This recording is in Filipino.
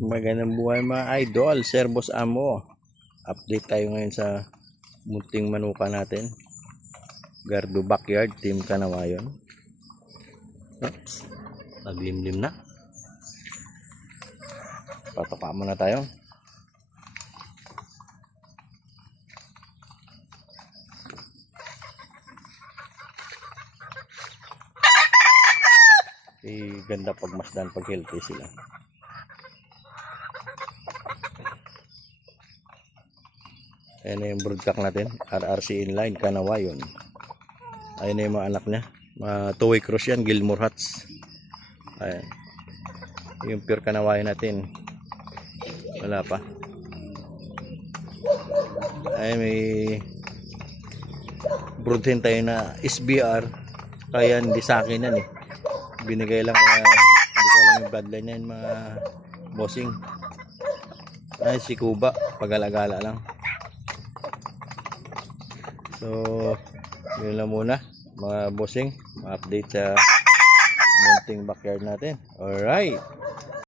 Magandang buhay mga idol, Sir Boss Amo. Update tayo ngayon sa munting manuka natin. Gardo Backyard, Team Kanawayon. Oops, naglimlim na. Patapa muna tayo. Ganda pagmasdan pag healthy sila. Ayan na yung broodcock natin, RRC inline, Kanawayon. Ayan na yung mga anak niya, mga two-way cross yan, Gilmore Hats. Ayan, yung pure Kanawayon natin, wala pa. Ayan, may brood hen tayo na SBR, kaya hindi sa akin yan eh. Binigay lang, hindi ko alam yung bloodline yan mga bossing. Ay, si Kuba, pag-alagala lang. So, yun lang muna mga bossing, update sa munting backyard natin. Alright.